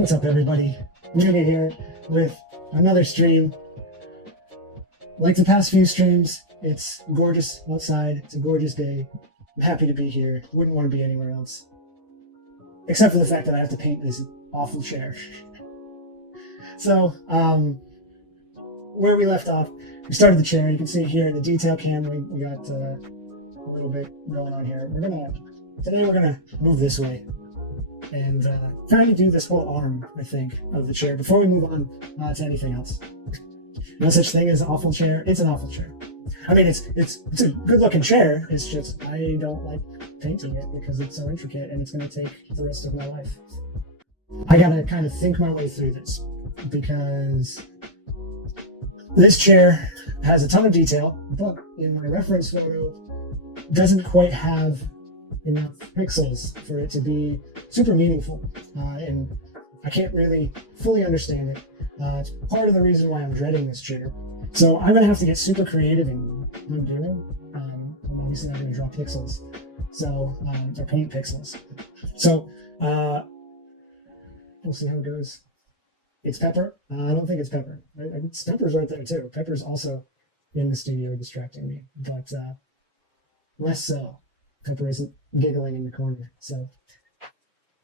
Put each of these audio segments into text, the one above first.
What's up, everybody? Rudy here with another stream. Like the past few streams, it's gorgeous outside. It's a gorgeous day. I'm happy to be here. Wouldn't want to be anywhere else. Except for the fact that I have to paint this awful chair. So, where we left off, we started the chair. You can see here in the detail cam, we got a little bit going on here. Today we're gonna move this way and trying to do this whole arm, I think, of the chair before we move on to anything else. No such thing as an awful chair. It's an awful chair. I mean, it's a good looking chair. It's just I don't like painting it because it's so intricate and it's going to take the rest of my life. I gotta kind of think my way through this because this chair has a ton of detail, but in my reference photo doesn't quite have enough pixels for it to be super meaningful, and I can't really fully understand it. It's part of the reason why I'm dreading this chair. So I'm gonna have to get super creative in what I'm doing. Obviously, I'm gonna draw pixels, so or paint pixels. So we'll see how it goes. It's Pepper. I don't think it's Pepper. Pepper's right there too. Pepper's also in the studio distracting me, but less so. Pepper isn't giggling in the corner. So,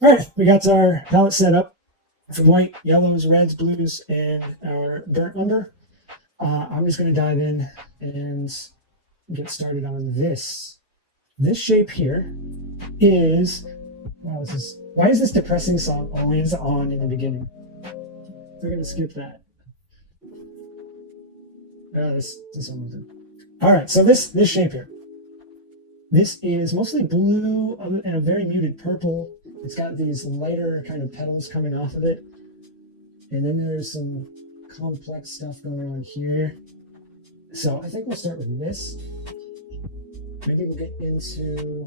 all right, we got our palette set up for white, yellows, reds, blues, and our burnt umber. I'm just going to dive in and get started on this. This shape here is, wow, why is this depressing song always on in the beginning? We're going to skip that. This one. All right, so this shape here. This is mostly blue and a very muted purple. It's got these lighter kind of petals coming off of it. And then there's some complex stuff going on here. So I think we'll start with this. Maybe we'll get into...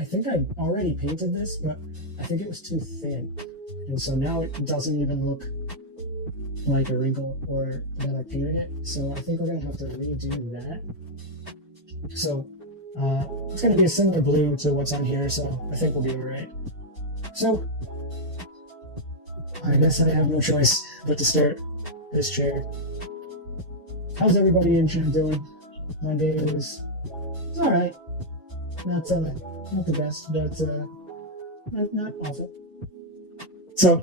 I think I already painted this, but I think it was too thin. And so now it doesn't even look like a wrinkle or that I painted it. So I think we're going to have to redo that. So it's going to be a similar blue to what's on here, so I think we'll be all right. So I guess I have no choice but to start this chair. How's everybody in chat doing? My day was all right. Not the best, but not awful. So,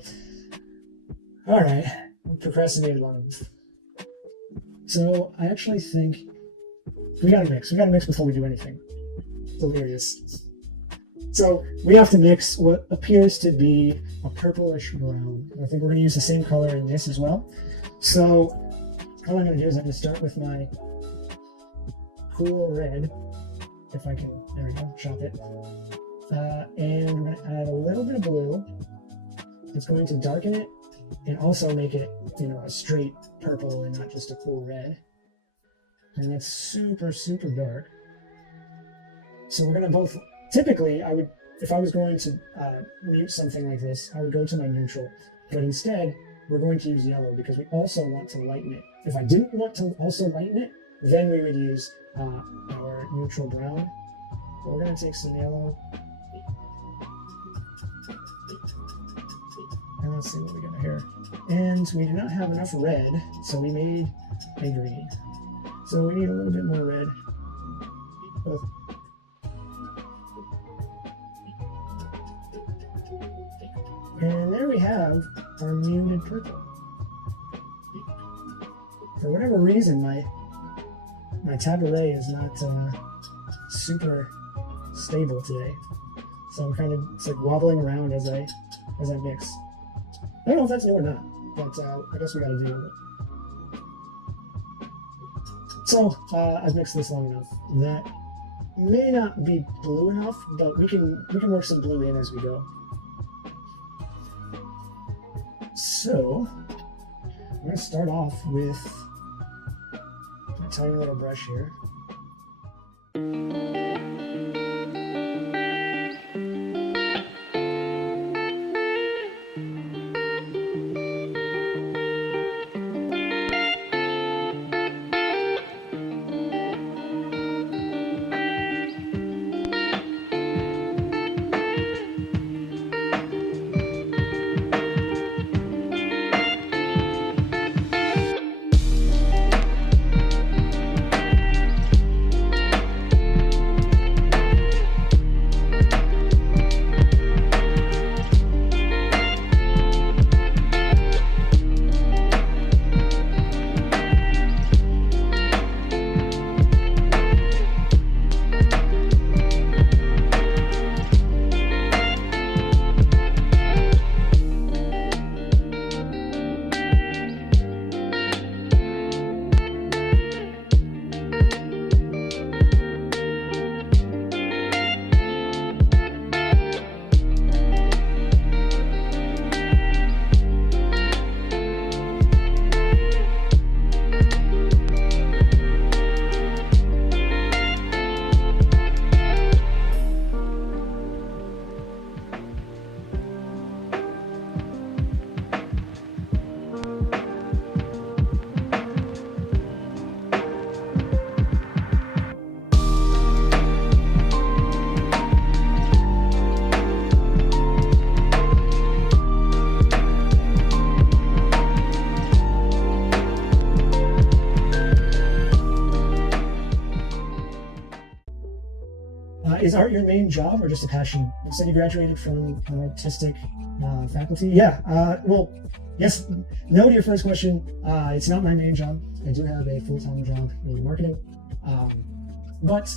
all right, procrastinated long enough. So I actually think we gotta mix before we do anything. Delirious. So we have to mix what appears to be a purplish brown. I think we're gonna use the same color in this as well. So all I'm gonna do is I'm gonna start with my cool red, if I can, there we go, chop it. And we're gonna add a little bit of blue. It's going to darken it and also make it, a straight purple and not just a cool red. And it's super, super dark. So we're gonna both, typically if I was going to mute something like this, I would go to my neutral, but instead we're going to use yellow because we also want to lighten it. If I didn't want to also lighten it, then we would use our neutral brown. But we're gonna take some yellow. And let's see what we got here. And we do not have enough red, so we made a green. So we need a little bit more red. And there we have our muted purple. For whatever reason, my tabouret is not super stable today. So I'm it's like wobbling around as I mix. I don't know if that's new or not, but I guess we gotta deal with it. So I've mixed this long enough. That may not be blue enough, but we can work some blue in as we go. So I'm gonna start off with a tiny little brush here. Is art your main job or just a passion? You said you graduated from an artistic faculty. Yeah. Well, yes. No to your first question. It's not my main job. I do have a full-time job in marketing, but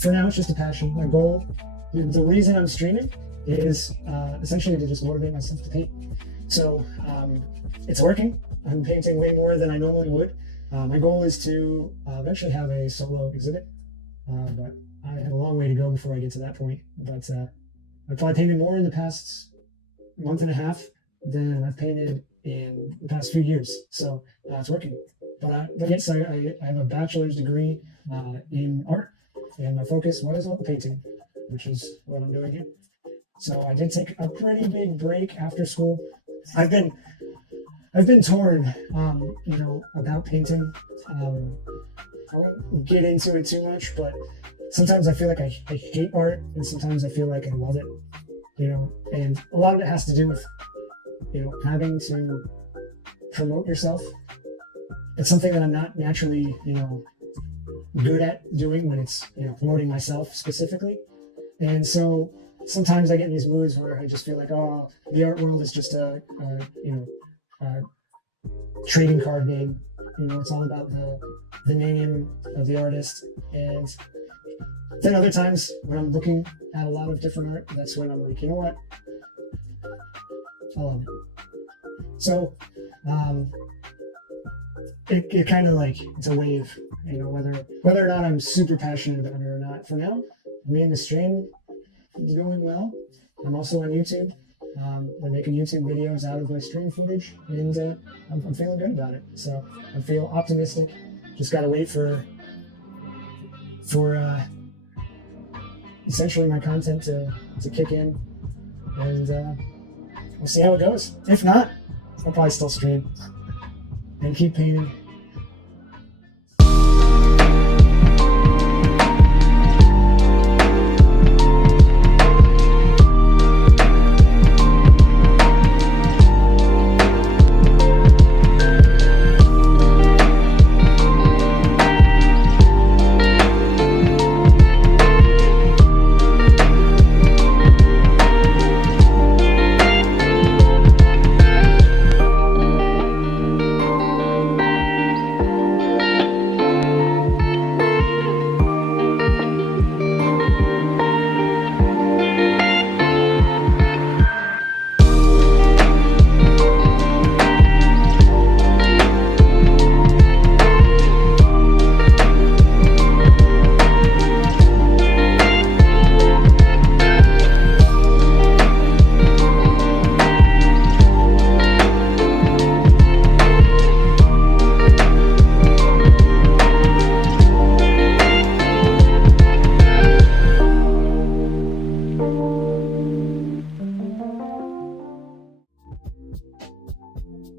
for now it's just a passion. My goal, the reason I'm streaming, is essentially to just motivate myself to paint. So it's working. I'm painting way more than I normally would. My goal is to eventually have a solo exhibit. But I have a long way to go before I get to that point. But I've probably painted more in the past month and a half than I've painted in the past few years. So it's working. But yes, I have a bachelor's degree in art, and my focus was on painting, which is what I'm doing here. So I did take a pretty big break after school. I've been torn, about painting. I won't get into it too much, but sometimes I feel like I hate art, and sometimes I feel like I love it, and a lot of it has to do with, having to promote yourself. It's something that I'm not naturally, good at doing when it's, promoting myself specifically. And so sometimes I get in these moods where I just feel like, oh, the art world is just a trading card game. It's all about the name of the artist. And then other times when I'm looking at a lot of different art, that's when I'm like, you know what? I love it. So it kind of like, it's a wave, whether or not I'm super passionate about it or not. For now, me and the stream is going well. I'm also on YouTube. I'm making YouTube videos out of my stream footage, and I'm feeling good about it. So I feel optimistic. Just gotta wait for essentially my content to kick in, and we'll see how it goes. If not, I'll probably still stream and keep painting.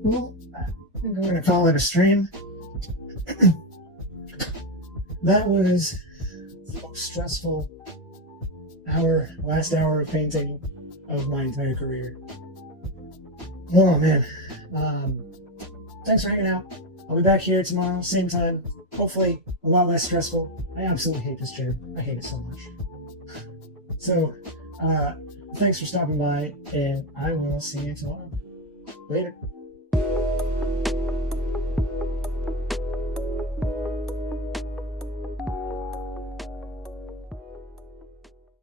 Well, I'm going to call it a stream. That was the most stressful last hour of painting of my entire career. Oh man. Thanks for hanging out. I'll be back here tomorrow, same time. Hopefully a lot less stressful. I absolutely hate this chair. I hate it so much. So, thanks for stopping by, and I will see you tomorrow. Later.